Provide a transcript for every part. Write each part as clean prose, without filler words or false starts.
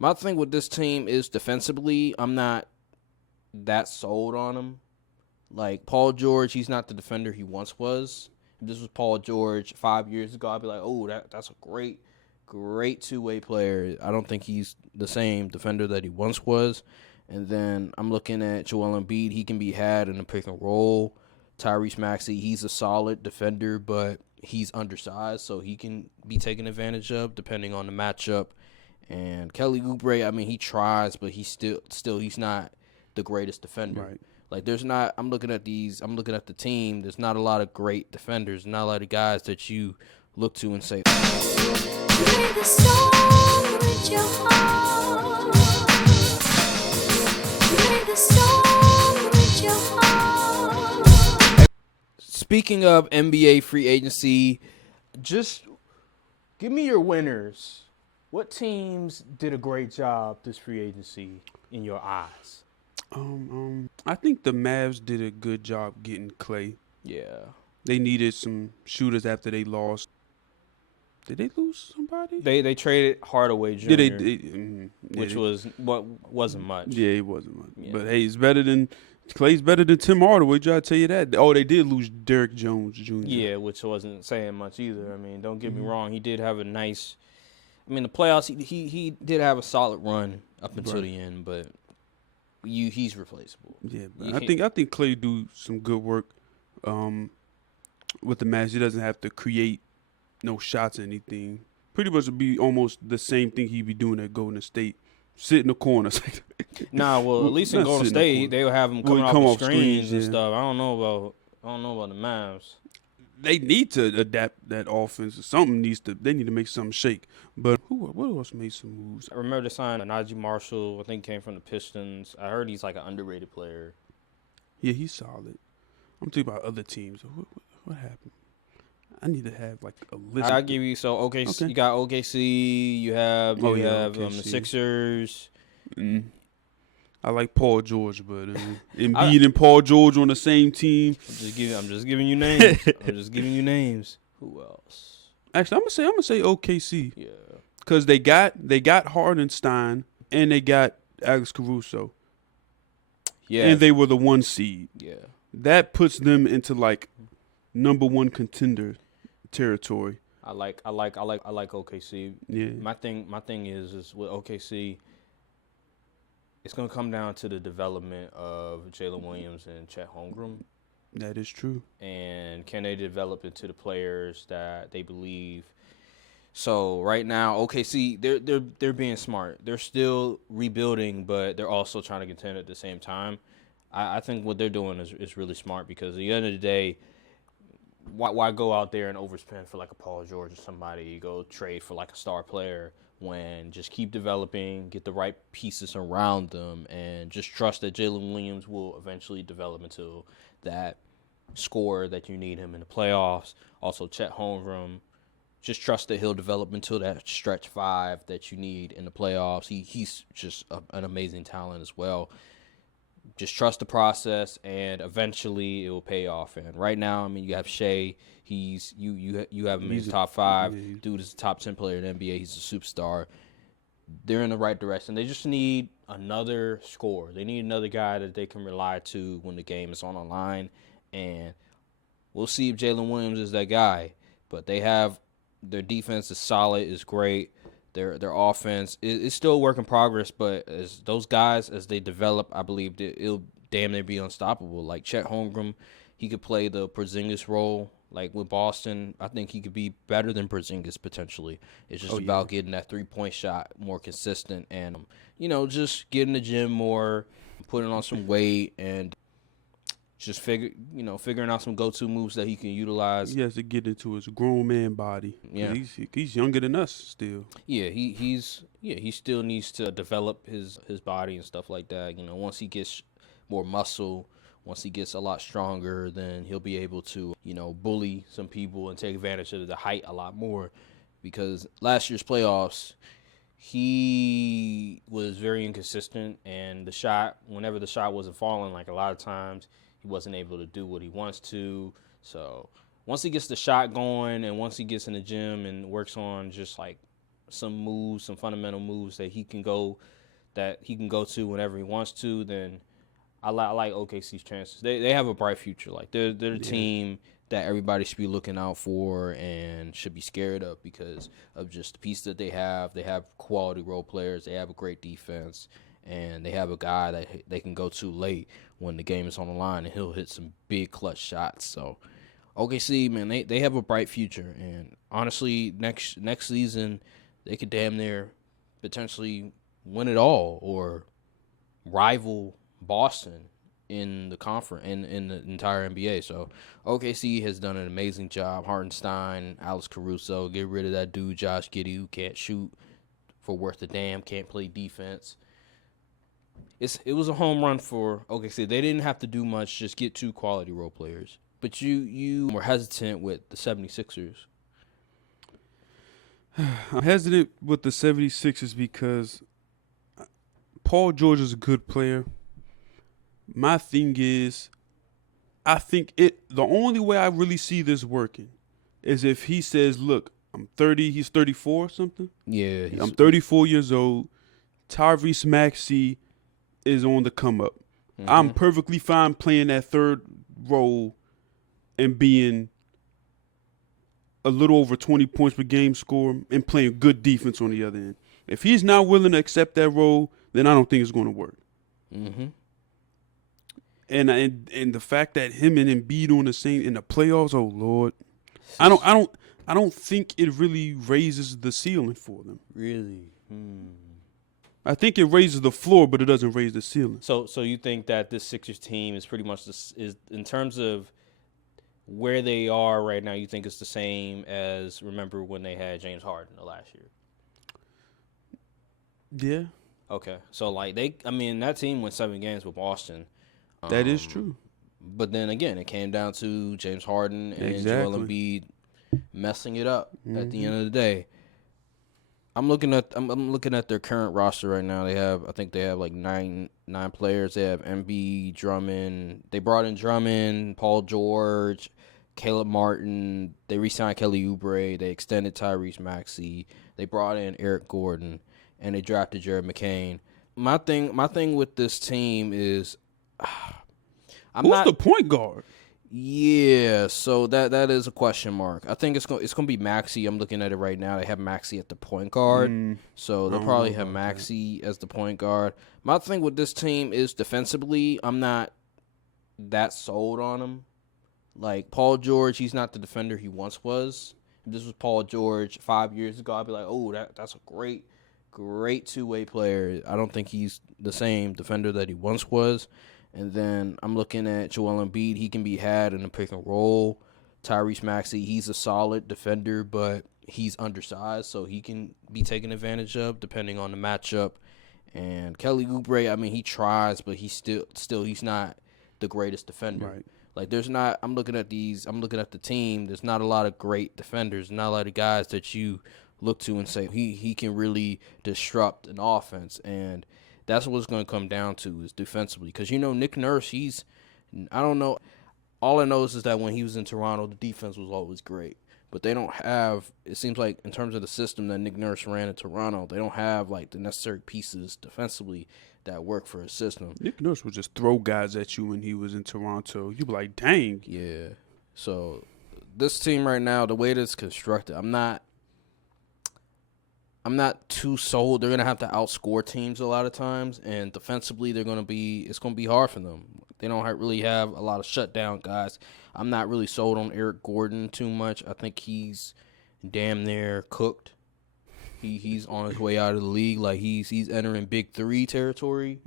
My thing with this team is defensively, I'm not that sold on him. Like, Paul George, he's not the defender he once was. If this was Paul George 5 years ago, I'd be like, oh, that's a great two-way player. I don't think he's the same defender that he once was. And then I'm looking at Joel Embiid. He can be had in a pick and roll. Tyrese Maxey, he's a solid defender, but he's undersized, so he can be taken advantage of depending on the matchup. And Kelly Oubre, I mean, he tries, but he's still he's not the greatest defender. Right. Like, there's not. I'm looking at the team. There's not a lot of great defenders. Not a lot of guys that you look to and say. Play the song with your heart. Play the song with your heart. Speaking of NBA free agency, just give me your winners. What teams did a great job this free agency in your eyes? I think the Mavs did a good job getting Klay. Yeah. They needed some shooters after they lost. Did they lose somebody? They traded Hardaway Jr. Which wasn't much. Yeah, it wasn't much. Yeah. But hey, Klay's better than Tim Hardaway. I tell you that. Oh, they did lose Derrick Jones Jr. Yeah, which wasn't saying much either. I mean, don't get me wrong. He did have a nice. I mean, the playoffs. He did have a solid run up until the end, but he's replaceable. Yeah, but I think Klay do some good work with the Mavs. He doesn't have to create no shots or anything. Pretty much would be almost the same thing he'd be doing at Golden State. Sit in the corners. Nah, well, at least in Golden State, they would have him coming off the screens and stuff. I don't know about the Mavs. They need to adapt that offense. They need to make something shake. But what else made some moves? I remember they signed Najee Marshall. I think he came from the Pistons. I heard he's like an underrated player. Yeah, he's solid. I'm talking about other teams. What happened? I need to have like a list. I'll give you okay. You got OKC. You have the Sixers. I like Paul George, but Embiid and Paul George on the same team. I'm just giving you names. Who else? Actually, I'm gonna say OKC. Yeah, because they got Hardenstein and they got Alex Caruso. Yeah, and they were the 1 seed. Yeah, that puts them into like number 1 contender territory. I like OKC. Yeah. My thing is with OKC. It's going to come down to the development of Jalen Williams and Chet Holmgren. That is true. And can they develop into the players that they believe? So right now, OKC, they're being smart. They're still rebuilding, but they're also trying to contend at the same time. I think what they're doing is really smart because at the end of the day, why go out there and overspend for like a Paul George or somebody? You go trade for like a star player when just keep developing, get the right pieces around them, and just trust that Jalen Williams will eventually develop into that scorer that you need him in the playoffs. Also, Chet Holmgren, just trust that he'll develop into that stretch 5 that you need in the playoffs. He's just an amazing talent as well. Just trust the process, and eventually it will pay off. And right now, I mean, you have Shea. You have him in the top 5. Dude is a top 10 player in the NBA. He's a superstar. They're in the right direction. They just need another scorer. They need another guy that they can rely to when the game is on the line. And we'll see if Jalen Williams is that guy. But their defense is solid, is great. Their offense is still a work in progress, but as those guys, as they develop, I believe that it'll damn near be unstoppable. Like Chet Holmgren, he could play the Porzingis role. Like with Boston, I think he could be better than Porzingis potentially. It's just about getting that 3-point shot more consistent and, just getting the gym more, putting on some weight, and just figuring out some go-to moves that he can utilize. He has to get into his grown man body. Yeah, he's younger than us still. Yeah, he still needs to develop his body and stuff like that. Once he gets more muscle, once he gets a lot stronger, then he'll be able to bully some people and take advantage of the height a lot more. Because last year's playoffs, he was very inconsistent, and whenever the shot wasn't falling, like a lot of times, he wasn't able to do what he wants to. So once he gets the shot going and once he gets in the gym and works on just like moves, some fundamental moves that he can go to whenever he wants to, then I like OKC's chances. They have a bright future. Like they're the team that everybody should be looking out for and should be scared of because of just the piece that they have. They have quality role players. They have a great defense, and they have a guy that they can go to late when the game is on the line, and he'll hit some big clutch shots. So OKC, man, they have a bright future, and honestly, next season they could damn near potentially win it all or rival Boston in the conference in the entire NBA. So OKC has done an amazing job. Hartenstein, Alex Caruso, get rid of that dude Josh Giddey who can't shoot for worth a damn, can't play defense. It was a home run for OKC. They didn't have to do much, just get 2 quality role players. But you were hesitant with the 76ers. I'm hesitant with the 76ers because Paul George is a good player. My thing is, I think the only way I really see this working is if he says, look, I'm 30, he's 34 or something. Yeah. I'm 34 years old. Tyrese Maxey is on the come up. Mm-hmm. I'm perfectly fine playing that third role and being a little over 20 points per game score and playing good defense on the other end. If he's not willing to accept that role, then I don't think it's going to work. Mm-hmm. And the fact that him and Embiid on the same in the playoffs, oh Lord, I don't think it really raises the ceiling for them. Really? I think it raises the floor, but it doesn't raise the ceiling. So you think that this Sixers team is pretty much is in terms of where they are right now, you think it's the same as remember when they had James Harden the last year? Yeah. Okay. So like that team went 7 games with Boston. That is true. But then again, it came down to James Harden and Joel Embiid messing it up at the end of the day. I'm looking at their current roster right now. I think they have like nine players. They have Embiid, Drummond. They brought in Drummond, Paul George, Caleb Martin. They re-signed Kelly Oubre. They extended Tyrese Maxey. They brought in Eric Gordon, and they drafted Jared McCain. My thing with this team is, who's the point guard? Yeah, so that is a question mark. I think it's gonna be Maxey. I'm looking at it right now. They have Maxey at the point guard, so they'll probably have Maxey as the point guard. My thing with this team is defensively, I'm not that sold on him. Like Paul George, he's not the defender he once was. If this was Paul George 5 years ago, I'd be like, oh, that's a great 2-way player. I don't think he's the same defender that he once was. And then I'm looking at Joel Embiid. He can be had in a pick and roll. Tyrese Maxey, he's a solid defender, but he's undersized, so he can be taken advantage of depending on the matchup. And Kelly Oubre, I mean, he tries, but he's still he's not the greatest defender. Right. Like I'm looking at the team. There's not a lot of great defenders, not a lot of guys that you look to and say he can really disrupt an offense. And that's what it's going to come down to is defensively. Because, Nick Nurse, I don't know. All I know is that when he was in Toronto, the defense was always great. But they don't have, it seems like in terms of the system that Nick Nurse ran in Toronto, they don't have like the necessary pieces defensively that work for a system. Nick Nurse would just throw guys at you when he was in Toronto. You'd be like, dang. Yeah. So this team right now, the way that it's constructed, I'm not too sold. They're going to have to outscore teams a lot of times, and defensively it's going to be hard for them. They don't really have a lot of shutdown guys. I'm not really sold on Eric Gordon too much. I think he's damn near cooked. He's on his way out of the league. Like he's entering big 3 territory.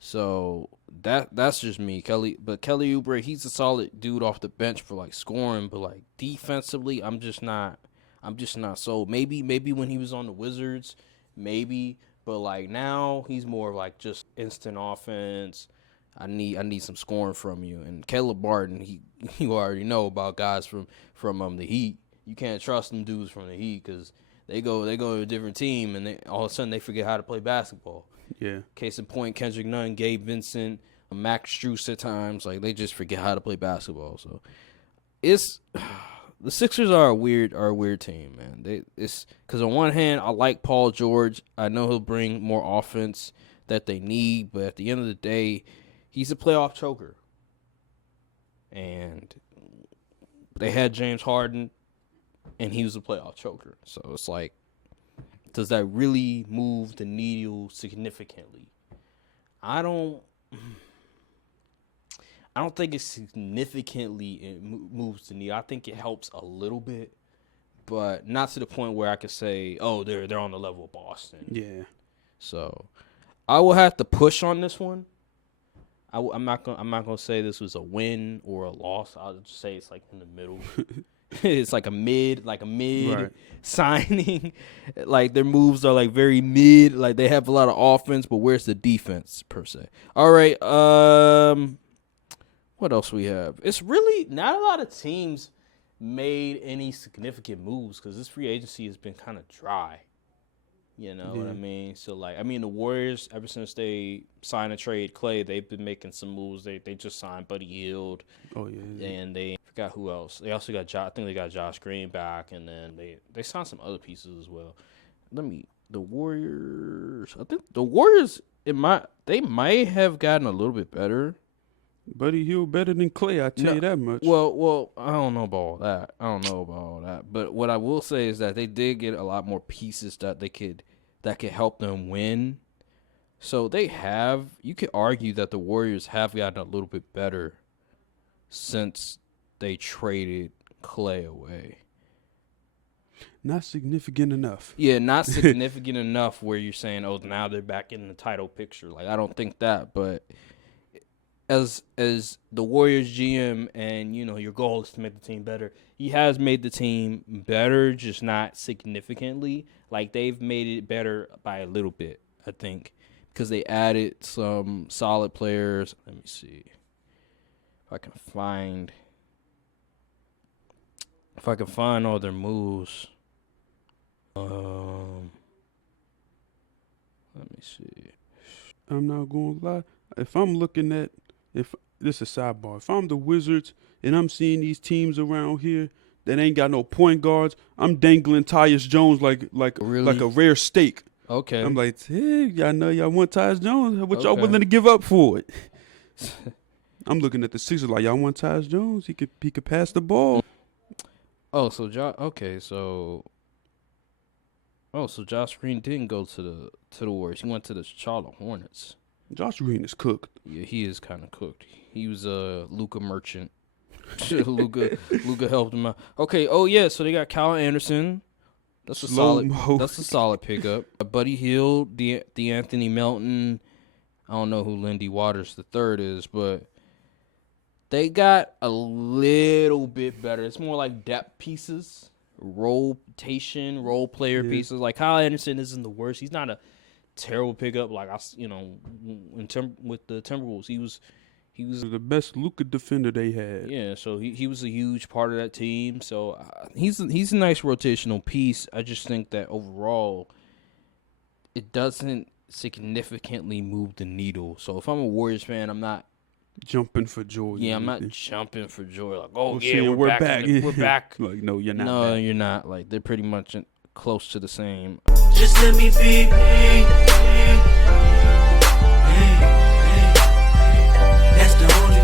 So that's just me. Kelly Oubre, he's a solid dude off the bench for like scoring, but like defensively, I'm just not sold. Maybe when he was on the Wizards, maybe, but like now he's more of like just instant offense. I need some scoring from you. And Caleb Martin, you already know about guys from the Heat. You can't trust them dudes from the Heat because they go to a different team and all of a sudden they forget how to play basketball. Yeah. Case in point, Kendrick Nunn, Gabe Vincent, Max Strus at times, like they just forget how to play basketball. So it's the Sixers are a weird team, man. It's because on one hand, I like Paul George. I know he'll bring more offense that they need, but at the end of the day, he's a playoff choker. And they had James Harden, and he was a playoff choker. So it's like, does that really move the needle significantly? I don't think it significantly moves the needle. I think it helps a little bit, but not to the point where I could say, oh, they're on the level of Boston. Yeah. So I will have to push on this one. I'm not gonna say this was a win or a loss. I'll just say it's like in the middle. It's like a mid right. Signing. Like their moves are like very mid. Like they have a lot of offense, but where's the defense per se? All right. What else we have? It's really not a lot of teams made any significant moves because this free agency has been kind of dry. You know what I mean? So, the Warriors, ever since they signed and trade Klay, they've been making some moves. They just signed Buddy Hield. Oh, yeah. And they forgot who else. They also got I think they got Josh Green back, and then they signed some other pieces as well. The Warriors, I think the Warriors, they might have gotten a little bit better. Buddy Hield better than Klay, I tell you that much. Well, I don't know about all that. But what I will say is that they did get a lot more pieces that could help them win. So you could argue that the Warriors have gotten a little bit better since they traded Klay away. Not significant enough. Yeah, not significant enough where you're saying, oh, now they're back in the title picture. Like, I don't think that, but as the Warriors GM and, your goal is to make the team better, he has made the team better, just not significantly. Like, they've made it better by a little bit, I think, because they added some solid players. Let me see if I can find all their moves. Let me see. I'm not going to lie. If I'm looking at, if this is a sidebar, if I'm the Wizards and I'm seeing these teams around here that ain't got no point guards, I'm dangling Tyus Jones like a rare steak. Okay. I'm like, hey, y'all know y'all want Tyus Jones. What y'all willing to give up for it? I'm looking at the Sixers like, y'all want Tyus Jones? He could pass the ball. So Josh Green didn't go to the Warriors. He went to the Charlotte Hornets. Josh Green is cooked. Yeah, he is kind of cooked. He was a Luka merchant. Luka helped him out. Okay. Oh yeah. So they got Kyle Anderson. That's a solid pickup. Buddy Hield, D'Anthony Melton. I don't know who Lindy Waters III is, but they got a little bit better. It's more like depth pieces, role player pieces. Like Kyle Anderson isn't the worst. He's not a terrible pickup. Like with the Timberwolves, he was the best Luka defender they had. Yeah, so he was a huge part of that team. So he's a nice rotational piece. I just think that overall, it doesn't significantly move the needle. So if I'm a Warriors fan, I'm not jumping for joy. Yeah, I'm not jumping for joy. Like, we're back. We're back. Like, no, you're not. No, you're not. Like, they're pretty much close to the same. Just let me be. That's the only